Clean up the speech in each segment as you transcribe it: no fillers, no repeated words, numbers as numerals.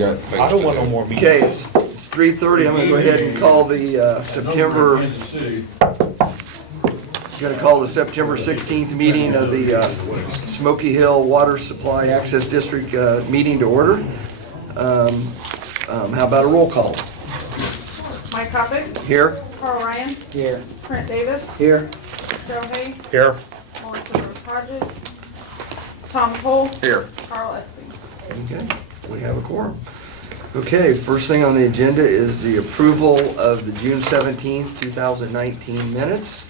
got things I don't to want do. no more meetings. Okay, it's 3:30. I'm gonna go ahead and call the September 16th meeting of the Smoky Hill Water Supply Access District meeting to order. How about a roll call? Mike Copic, Here? Carl Ryan, Here. Trent Davis, Here. Joe Hay, Here. Melissa Rose Hodges, Tom Cole, Here. Carl Espy. Okay, we have a quorum. Okay, first thing on the agenda is the approval of the June 17th, 2019 minutes.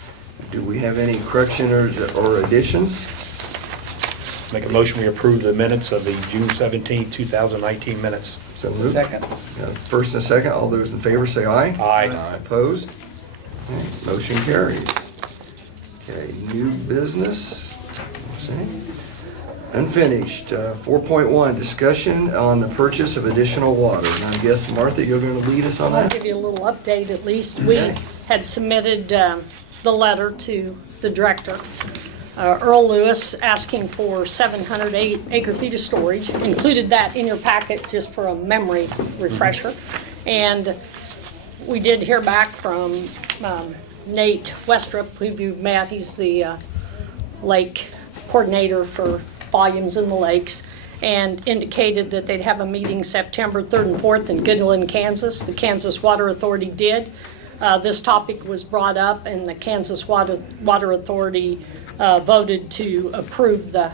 Do we have any corrections or additions? Make a motion, we approve the minutes of the June 17th, 2019 minutes. So moved. Second. First and second, all those in favor say aye. Aye. Opposed? Okay, motion carries. Okay, new business. See? Unfinished. 4.1, discussion on the purchase of additional water. And I guess, Martha, you're going to lead us on I'll that? give you a little update at least. We Okay. had submitted the letter to the director, Earl Lewis, asking for 708 acre-feet of storage. Included that in your packet just for a memory refresher. And we did hear back from Nate Westrup, who you've met. He's the lake coordinator for volumes in the lakes, and indicated that they'd have a meeting September 3rd and 4th in Goodland, Kansas. The Kansas Water Authority did. This topic was brought up, and the Kansas Water Authority voted to approve the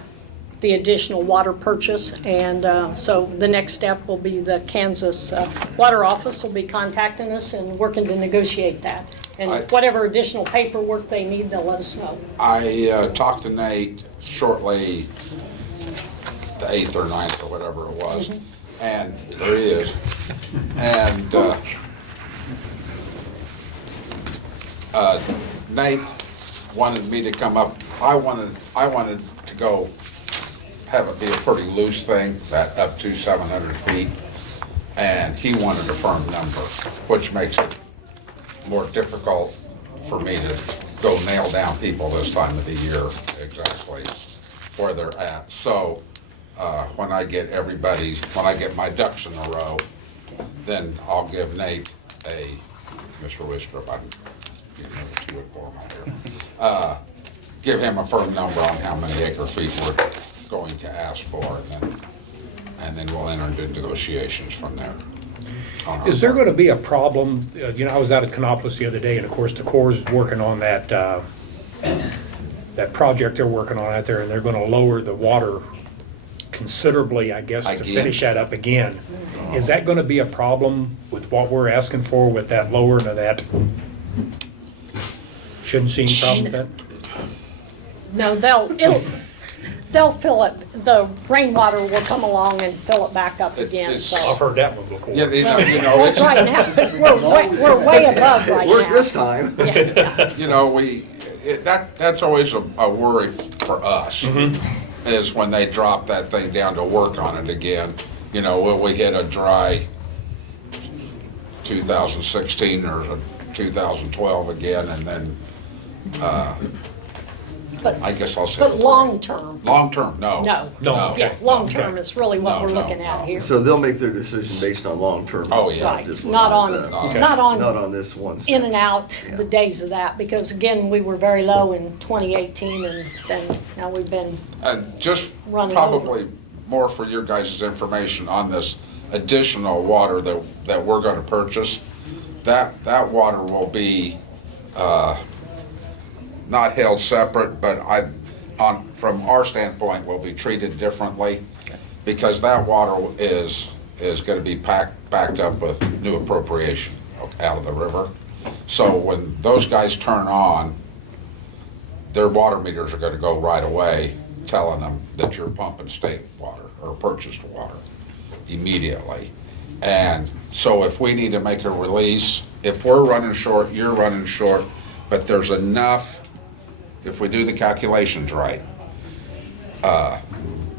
additional water purchase. And so the next step will be the Kansas Water Office will be contacting us and working to negotiate that. And whatever additional paperwork they need, they'll let us know. I talked to Nate shortly, the 8th or 9th or whatever it was, and there he is. And Nate wanted me to come up. I wanted to go have it be a pretty loose thing, that up to 700 feet, and he wanted a firm number, which makes it more difficult for me to go nail down people this time of the year exactly where they're at. So when I get my ducks in a row, then I'll give Nate Mr. Wistrup, I'm getting too informal here, give him a firm number on how many acre feet we're going to ask for, and then we'll enter into negotiations from there. Is there going to be a problem? I was out at Canopolis the other day, and of course, the Corps is working on that project they're working on out there, and they're going to lower the water considerably, I guess, to Again? finish that up again. Is that going to be a problem with what we're asking for with that lowering of that? Shouldn't see any problem with that? No, they'll fill it, the rainwater will come along and fill it back up again, it's- so. I've heard that one before. Yeah, Well, it's, right now, we're way above right now. Work this time. Yeah, that's always a worry for us, is when they drop that thing down to work on it again. Will we hit a dry 2016 or 2012 again, and then, but, I guess I'll say. but long-term, Long-term, no. no. No, okay. Yeah, long-term Okay. is really what No, we're no, looking at no. here. So they'll make their decision based on long-term. Oh, yeah. Right, just not on, looking at that. not Not on on this one. in and out Yeah. the days of that, because again, we were very low in 2018, and then now we've been, And just Running probably more for your guys' information on this additional water that we're gonna purchase, that water will be, not held separate, but from our standpoint, will be treated differently, because that water is gonna be backed up with new appropriation out of the river. So when those guys turn on, their water meters are gonna go right away, telling them that you're pumping state water or purchased water immediately. And so if we need to make a release, if we're running short, you're running short, but there's enough, if we do the calculations right,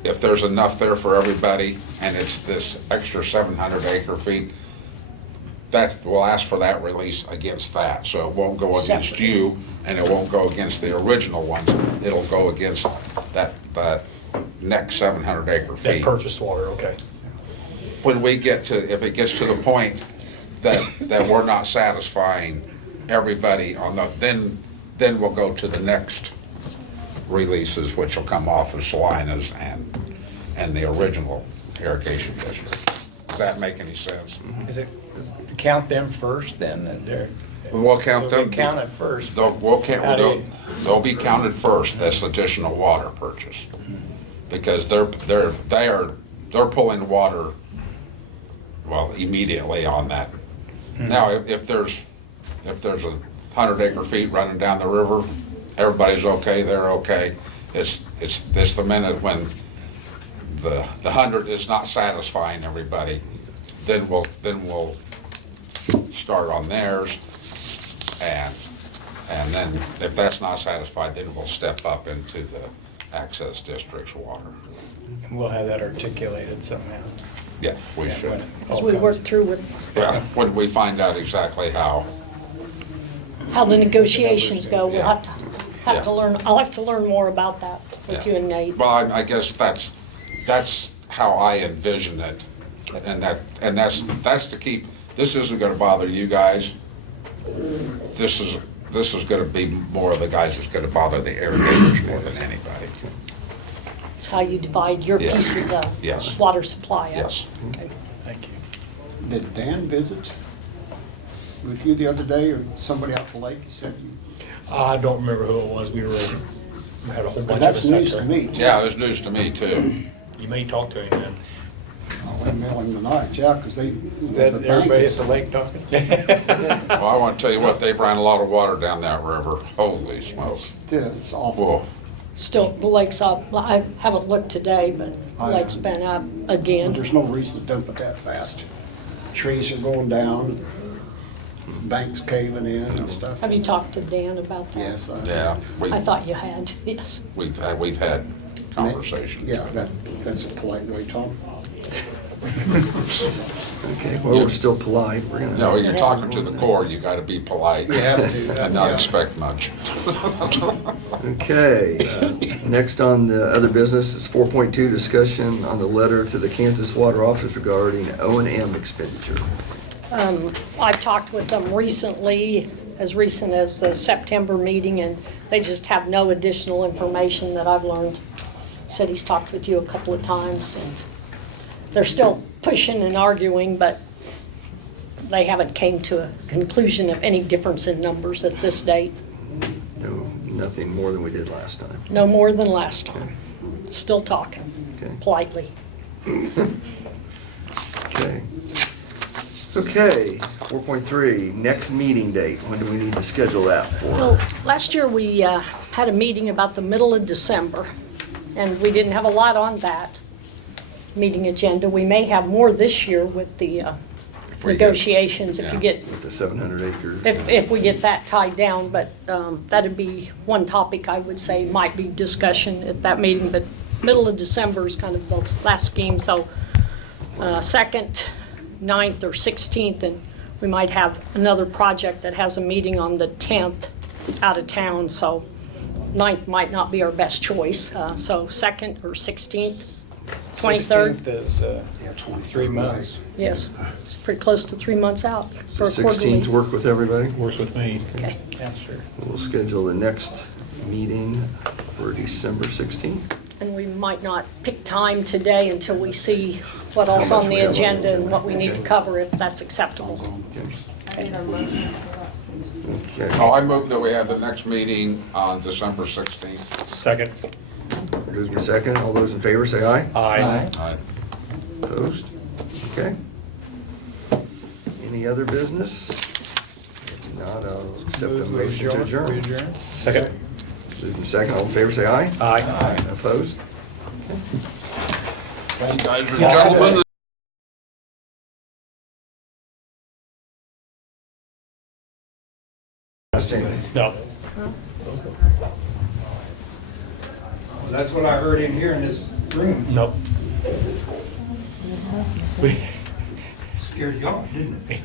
if there's enough there for everybody, and it's this extra 700 acre feet, that we'll ask for that release against that. So it won't go against Separate. you, and it won't go against the original ones. It'll go against that next 700 acre That feet. purchased water, okay. when we get to, if it gets to the point that we're not satisfying everybody on the, then we'll go to the next releases, which will come off of Salinas and the original irrigation district. Does that make any sense? Is it, count them first then, and they're, We'll count them. We'll count it first. We'll count, How do you- they'll be counted first, that's additional water purchase. Because they're pulling water, well, immediately on that. Now, if there's 100 acre feet running down the river, everybody's okay, they're okay. It's the minute when the 100 is not satisfying everybody, then we'll start on theirs. And then if that's not satisfied, then we'll step up into the access district's water. and we'll have that articulated somehow. Yeah, we should. when it As all we comes. work through with Yeah, when we find out exactly how, how the negotiations go, we'll Yeah. have to learn, I'll have to learn more about that with Yeah. you and Nate. well, I guess that's how I envision it. And that's to keep, this isn't gonna bother you guys. This is gonna be more of the guys that's gonna bother the irrigators more than anybody. It's how you divide your Yeah. piece of the Yes. water supply. out. Yes. Okay. Thank you. Did Dan visit with you the other day, or somebody out the lake? You said I don't remember who it was. We had a whole bunch of us. that's sat news there. to me. too. Yeah, it was news to me too. You may talk to him then. I'll email him tonight, yeah, because they. That the bank everybody is- at the lake talking? Well, I wanna tell you what, they've ran a lot of water down that river. Holy smokes. It's awful. Whoa. Still, the lake's up. I haven't looked today, but the I- lake's been up But again. there's no reason to dump it that fast. Trees are going down, this bank's caving in and stuff. Have you talked to Dan about that? Yes. Yeah, I thought you had, yes. we've had conversations. Yeah, that's a polite way, Tom. Okay, well, we're still polite. We're You know, gonna, when you're talking to the core, you gotta be polite. You have to. And not yeah. expect much. okay. Next on the other business is 4.2, discussion on the letter to the Kansas Water Office regarding O&M expenditure. I've talked with them recently, as recent as the September meeting, and they just have no additional information that I've learned. Said he's talked with you a couple of times, and they're still pushing and arguing, but they haven't came to a conclusion of any difference in numbers at this date. No, nothing more than we did last time. No more than last time. Still talking Okay. politely. Okay. Okay, 4.3, next meeting date. When do we need to schedule that for? Well, last year we had a meeting about the middle of December, and we didn't have a lot on that meeting agenda. We may have more this year with the we get- negotiations, if you yeah. get, With the 700 acres? if we get that tied down, but that'd be one topic I would say might be discussion at that meeting, but middle of December is kind of the last scheme, so 2nd, 9th, or 16th, and we might have another project that has a meeting on the 10th out of town, so 9th might not be our best choice, so 2nd or 16th, 23rd. 16th is Yeah, 23rd, 3 months. Yes, it's pretty close to 3 months out So for a quarterly. 16th work with everybody? Works with me. Okay. Yeah, sure. We'll schedule the next meeting for December 16th. And we might not pick time today until we see what else How much on we the have on agenda and the what we need to agenda. cover, if that's acceptable. I need a motion for that. Okay, Oh, I move that we have the next meeting on December 16th. Second. moved and second. All those in favor say aye. Aye. Aye. Opposed? Okay. Any other business? If not, I'll accept a motion to We adjourn. adjourn? Second. Moved and second. All in favor say aye. Aye. Opposed? Thank you guys and gentlemen. No. That's what I heard in here in this room. Nope. We, Scared y'all, didn't it?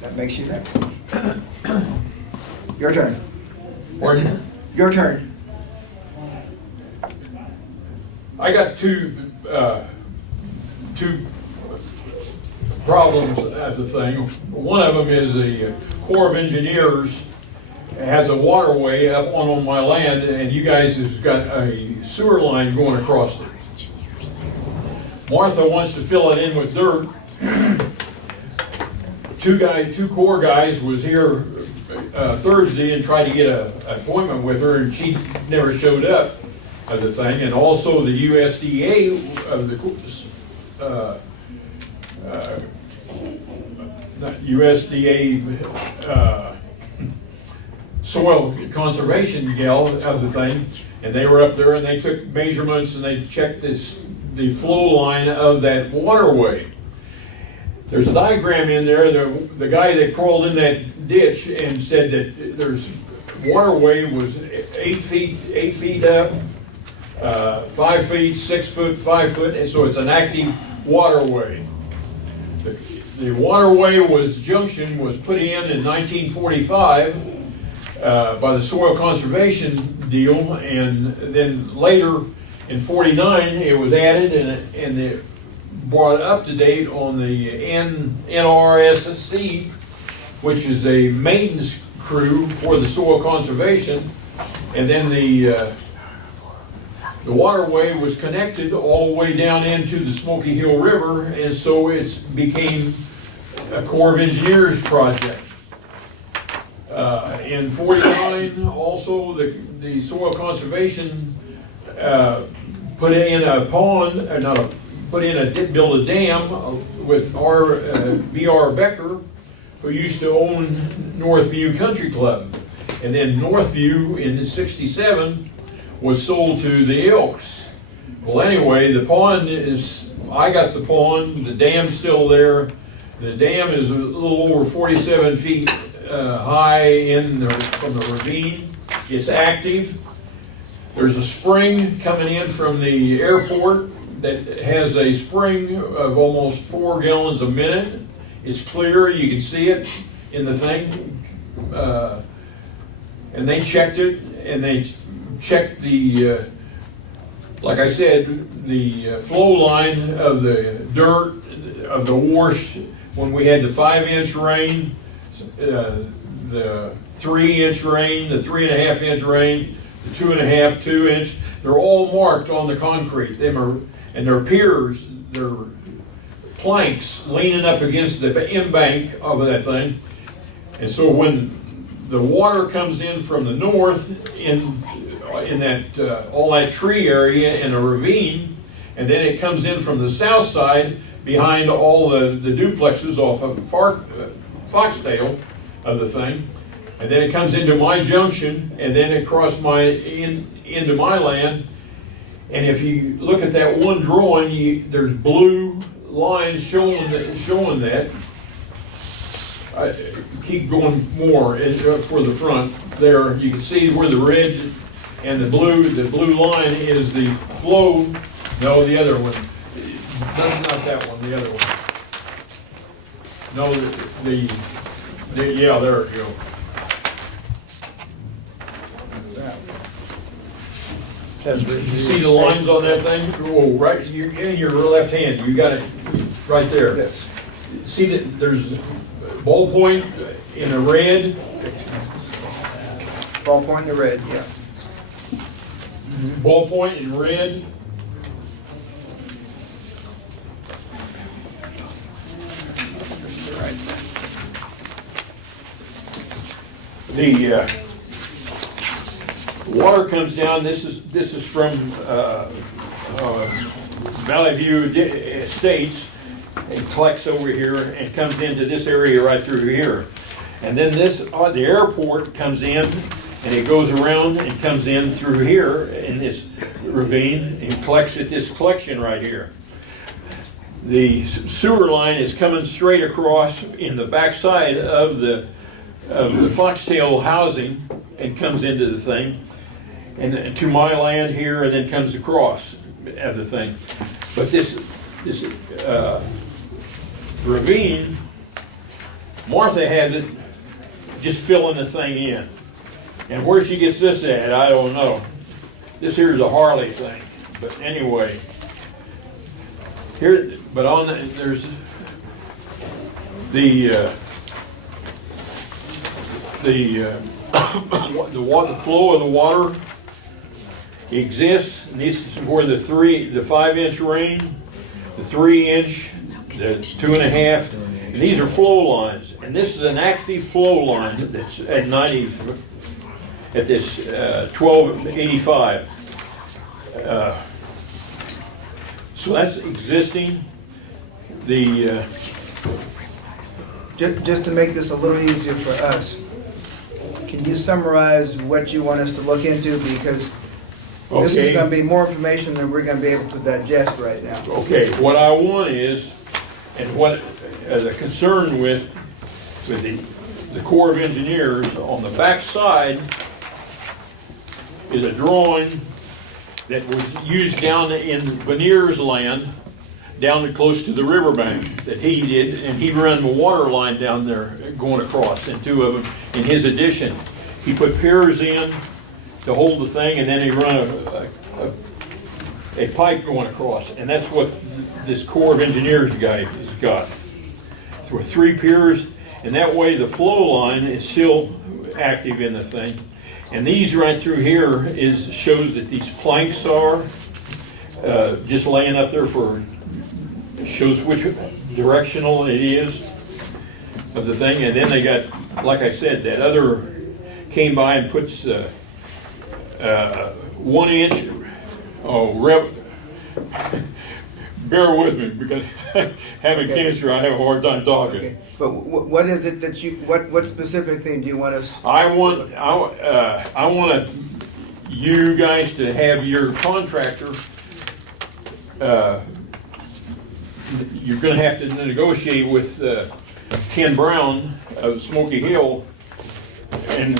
That makes you next. Your turn. Pardon? Your turn. I got two problems at the thing. One of them is the Corps of Engineers has a waterway up on my land, and you guys have got a sewer line going across it. Martha wants to fill it in with dirt. Two Corps guys was here Thursday and tried to get an appointment with her, and she never showed up of the thing. And also the USDA of the not USDA soil conservation gal of the thing, and they were up there and they took measurements and they checked the flow line of that waterway. There's a diagram in there. The guy that crawled in that ditch and said that there's waterway was 8 feet up, 5 feet, 6 foot, 5 foot, and so it's an active waterway. The waterway junction was put in 1945 by the soil conservation deal, and then later in '49 it was added and it brought up to date on the NRSC, which is a maintenance crew for the soil conservation, and then the waterway was connected all the way down into the Smoky Hill River, and so it became a Corps of Engineers project. In '49, also the soil conservation put in a pond, built a dam with B.R. Becker, who used to own Northview Country Club, and then Northview in '67 was sold to the Elks. Well, anyway, the pond I got the pond, the dam's still there. The dam is a little over 47 feet high from the ravine. It's active. There's a spring coming in from the airport that has a spring of almost 4 gallons a minute. It's clear, you can see it in the thing. And they checked it, and they checked like I said, the flow line of the dirt, of the wash, when we had the 5-inch rain, the 3-inch rain, the 3.5-inch rain, the 2.5, 2-inch, they're all marked on the concrete. And their piers, they're planks leaning up against the embank of that thing. And so when the water comes in from the north in that all that tree area in a ravine, and then it comes in from the south side behind all the duplexes off of Foxdale of the thing, and then it comes into my junction, and then across into my land. And if you look at that one drawing, there's blue lines showing that. Keep going more for the front there. You can see where the red and the blue line is the flow. No, the other one. Not that one. The other one. No, yeah, there you go. You see the lines on that thing? Oh, right. In your left hand, you got it right there. Yes. See that there's ballpoint in a red. Ballpoint in the red, yeah. Ballpoint in red. Right. The water comes down. This is from Valley View Estates. It collects over here and comes into this area right through here. And then the airport comes in and it goes around and comes in through here in this ravine and collects at this collection right here. The sewer line is coming straight across in the backside of the Foxtail housing and comes into the thing and to my land here, and then comes across of the thing. But this ravine, Martha has it just filling the thing in. And where she gets this at, I don't know. This here is a Harley thing, but anyway. Here, but on the, there's the the flow of the water exists. And this is where the 5-inch rain, the 3-inch, the 2.5. And these are flow lines, and this is an active flow line that's at 90 at this 1285. So that's existing. The Just to make this a little easier for us, can you summarize what you want us to look into? Because this is okay. gonna be more information than we're gonna be able to digest right now. Okay, what I want is, and what the concern with the Corps of Engineers on the back side is a drawing that was used down in Veneer's land, down close to the riverbank that he did, and he ran the water line down there going across, and 2 of them in his addition. He put piers in to hold the thing, and then he run a pipe going across, and that's what this Corps of Engineers guy has got. With 3 piers, and that way the flow line is still active in the thing. And these right through here shows that these planks are just laying up there shows which directional it is of the thing. And then they got, like I said, that other came by and puts 1-inch, bear with me because having cancer, I have a hard time talking. Okay, but what is it that what specific thing do you want us? I want you guys to have your contractor. You're going to have to negotiate with Ken Brown of Smoky Hill, and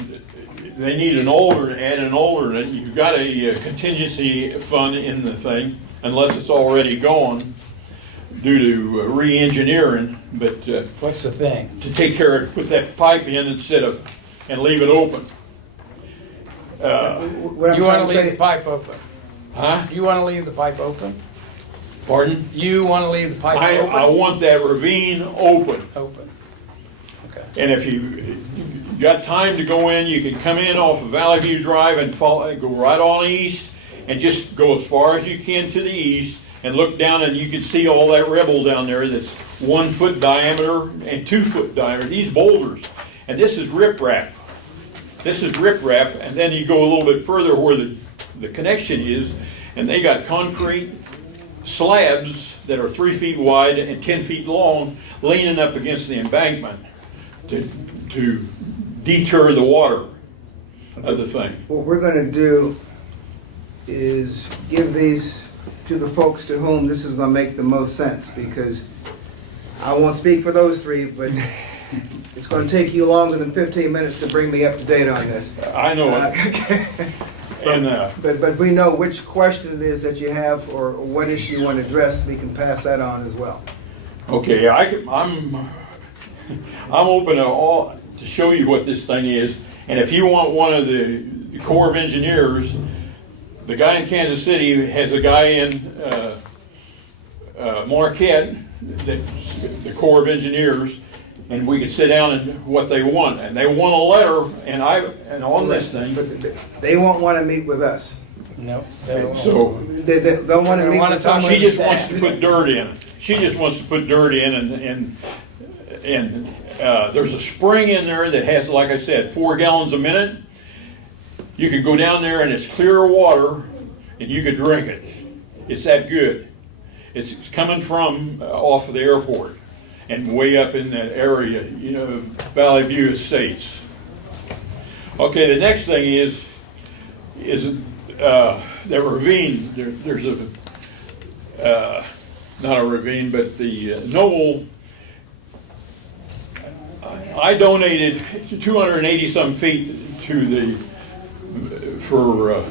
they need add an alternate. You've got a contingency fund in the thing, unless it's already gone due to re-engineering, but What's the thing? to take care of, put that pipe in and leave it open. What I'm You trying want to to leave say, the pipe open? Huh? You want to leave the pipe open? Pardon? You want to leave the pipe I open? want that ravine open. Open. Okay. And if you got time to go in, you can come in off of Valley View Drive and go right on east and just go as far as you can to the east and look down, and you can see all that rubble down there that's 1 foot diameter and 2 foot diameter, these boulders. And this is riprap. This is riprap, and then you go a little bit further where the connection is, and they got concrete slabs that are 3 feet wide and 10 feet long leaning up against the embankment to deter the water of the thing. what we're gonna do is give these to the folks to whom this is gonna make the most sense, because I won't speak for those 3, but it's gonna take you longer than 15 minutes to bring me up to date on this. I know it. Okay. And But we know which question it is that you have or what issue you want addressed, we can pass that on as well. okay, I'm open to show you what this thing is. And if you want one of the Corps of Engineers, the guy in Kansas City has a guy in Marquette, that's the Corps of Engineers, and we could sit down and what they want. And they want a letter, and on this thing. But they won't want to meet with us. No. So They'll want to They meet want with someone- someone. she just wants to put dirt in. She just wants to put dirt in, and there's a spring in there that has, like I said, 4 gallons a minute. You could go down there and it's clear water, and you could drink it. It's that good. It's coming from off of the airport and way up in that area, Valley View Estates. Okay, the next thing is that ravine. There's not a ravine, but the Noble. I donated 280 some feet to for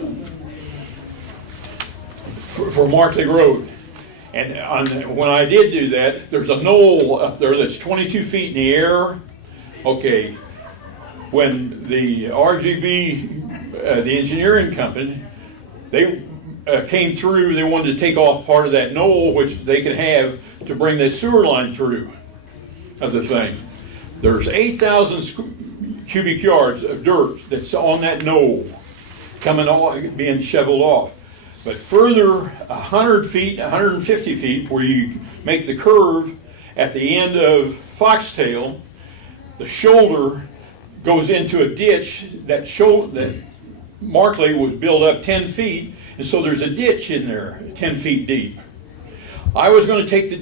Markley Road. And when I did do that, there's a knoll up there that's 22 feet in the air. Okay, when the RGB, the engineering company, they came through, they wanted to take off part of that knoll, which they could have to bring the sewer line through of the thing. There's 8,000 cubic yards of dirt that's on that knoll coming off, being shoveled off. But further 100 feet, 150 feet, where you make the curve at the end of Foxtail, the shoulder goes into a ditch that Markley was built up 10 feet, and so there's a ditch in there 10 feet deep. I was going to take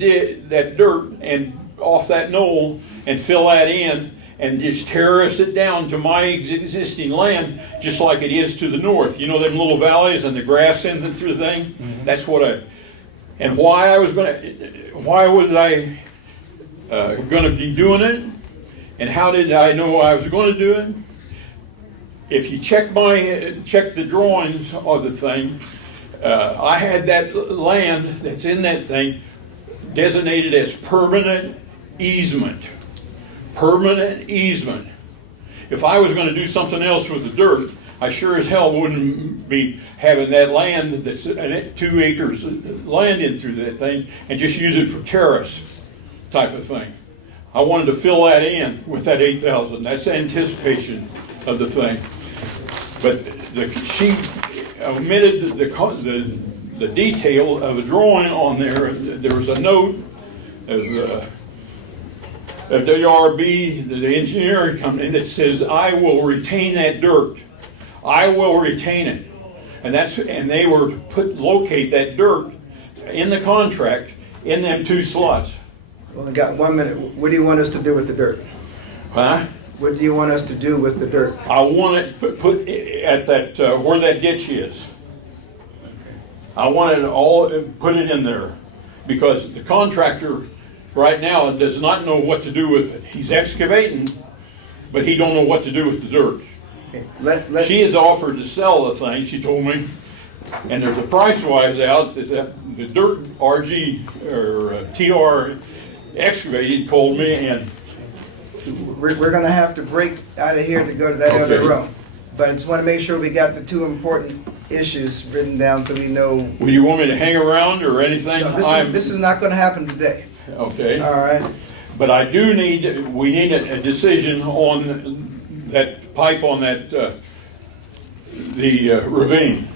that dirt and off that knoll and fill that in and just terrace it down to my existing land, just like it is to the north. You know them little valleys and the grass in through the thing? Mm-hmm. That's what and why was I going to be doing it? And how did I know I was going to do it? If you check the drawings of the thing, I had that land that's in that thing designated as permanent easement. Permanent easement. If I was going to do something else with the dirt, I sure as hell wouldn't be having that land that's 2 acres land in through that thing and just use it for terrace type of thing. I wanted to fill that in with that 8,000. That's the anticipation of the thing. But she omitted the detail of a drawing on there. There was a note of WRB, the engineering company, that says, I will retain that dirt. I will retain it. And they were to locate that dirt in the contract in them 2 slots. Well, we got 1 minute. What do you want us to do with the dirt? Huh? What do you want us to do with the dirt? I want it put at that where that ditch is. I want it put it in there, because the contractor right now does not know what to do with it. He's excavating, but he don't know what to do with the dirt. Okay. She has offered to sell the thing, she told me, and there's a price wise out that the dirt RG or TR excavated called me, and We're going to have to break out of here to go to that other room. But I just want to make sure we got the 2 important issues written down so we know. Will you want me to hang around or anything? No, this is not going to happen today. Okay. All right. But we need a decision on that pipe on that, the ravine.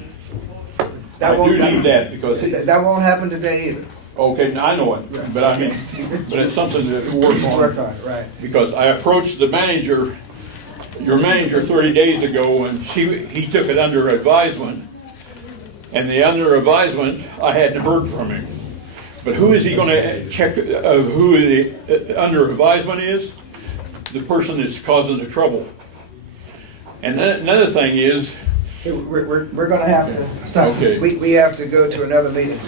I do need that because that won't happen today either. Okay, I know it, but I mean, but it's something to work on. Work on it, right. Because I approached the manager, your manager 30 days ago, and he took it under advisement. And the under advisement, I hadn't heard from him. But who is he going to check who the under advisement is? The person that's causing the trouble. And then another thing is, we're going to have to stop. Okay. We have to go to another meeting.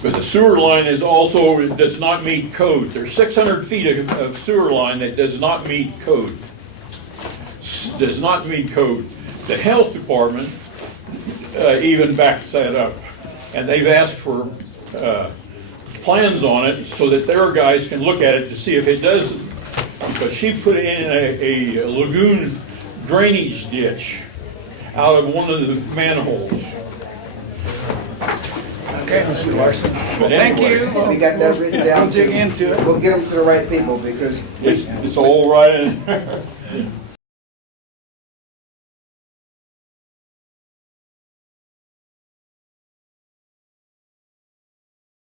but the sewer line is also does not meet code. There's 600 feet of sewer line that does not meet code. Does not meet code. The health department even backs that up, and they've asked for plans on it so that their guys can look at it to see if it does. Because she put in a lagoon drainage ditch out of one of the manholes. Okay, Mr. Larson. But Thank anyway, you. We got that written down. We'll dig into it. We'll get them to the right people because It's all right.